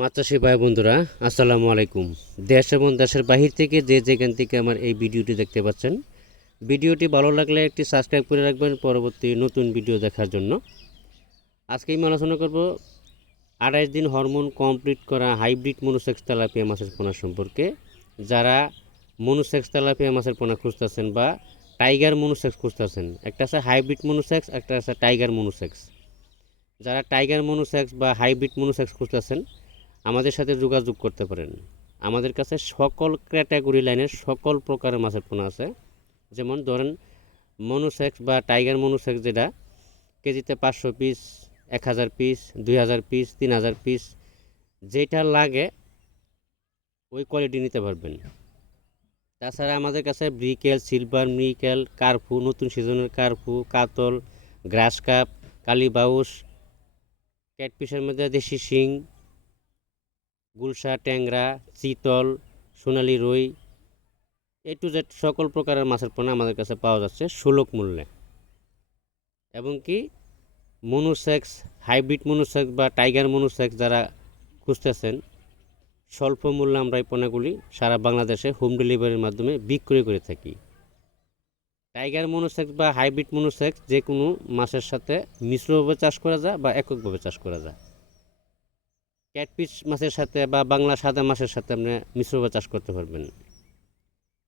মাছ ভাই বন্ধুরা, আসসালামু আলাইকুম। দেশ এবং দেশের বাহির থেকে যে যেখান থেকে আমার এই ভিডিওটি দেখতে পাচ্ছেন, ভিডিওটি ভালো লাগলে একটি সাবস্ক্রাইব করে রাখবেন পরবর্তী নতুন ভিডিও দেখার জন্য। আজকে আমি আলোচনা করব আড়াইশ দিন হরমোন কমপ্লিট করা হাইব্রিড মনোসেক্স তেলাপিয়া মাছের পোনা সম্পর্কে। যারা মনোসেক্স তেলাপিয়া মাছের পোনা খুঁজতেছেন বা টাইগার মনোসেক্স খুঁজতেছেন, একটা আছে হাইব্রিড মনোসেক্স, একটা আছে টাইগার মনোসেক্স। যারা টাইগার মনোসেক্স বা হাইব্রিড মনোসেক্স খুঁজতেছেন আমাদের সাথে যোগাযোগ করতে পারেন। আমাদের কাছে সকল ক্যাটাগরি লাইনের সকল প্রকারের মাছের পোনা আছে। যেমন ধরেন মনোসেক্স বা টাইগার মনুসেক্স যেটা, কেজিতে পাঁচশো পিস, এক হাজার পিস, দুই হাজার পিস, তিন হাজার পিস, যেটা লাগে ওই কোয়ালিটি নিতে পারবেন। তাছাড়া আমাদের কাছে ব্রিকেল, সিলভার মিকেল কার্ফু নতুন সিজনের কার্ফু কাতল, গ্রাস কাপ কালীবাউস ক্যাটফিশের মধ্যে দেশি শিং গুলশা, ট্যাংরা, চিতল, সোনালি রুই এ টু জেড সকল প্রকারের মাছের পোনা আমাদের কাছে পাওয়া যাচ্ছে সুলভ মূল্যে। এবং কি মনুসেক্স, হাইব্রিড মনুসেক্স বা টাইগার মনুসেক্স যারা খুঁজতেছেন, স্বল্প মূল্যে আমরা এই পোনাগুলি সারা বাংলাদেশে হোম ডেলিভারির মাধ্যমে বিক্রয় করে থাকি। টাইগার মনোসেক্স বা হাইব্রিড মনোসেক্স যে কোনো মাছের সাথে মিশ্রভাবে চাষ করা যায় বা এককভাবে চাষ করা যায়। ক্যাটপিস মাছের সাথে বা বাংলা সাদা মাছের সাথে আপনি মিশ্রভাবে চাষ করতে পারবেন।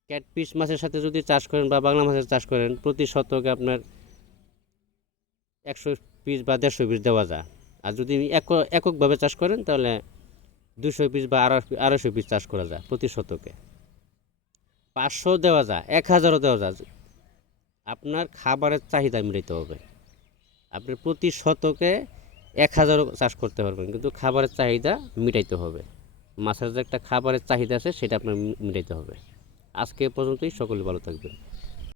ক্যাটপিস মাছের সাথে যদি চাষ করেন বা বাংলা মাছের চাষ করেন, প্রতি শতকে আপনার একশো পিস বা দেড়শো পিস দেওয়া যায়। আর যদি এক, এককভাবে চাষ করেন, তাহলে দুশো পিস বা আড়াই, আড়াইশো পিস চাষ করা যায় প্রতি শতকে। পাঁচশো দেওয়া যায়, এক হাজারও দেওয়া যায়। আপনার খাবারের চাহিদা মিটাইতে হবে। আপনি প্রতি শতকে এক হাজারও চাষ করতে পারবেন, কিন্তু খাবারের চাহিদা মিটাইতে হবে। মাছের যে একটা খাবারের চাহিদা আছে, সেটা আপনার মিটাইতে হবে। আজকে পর্যন্তই, সকলে ভালো থাকবেন।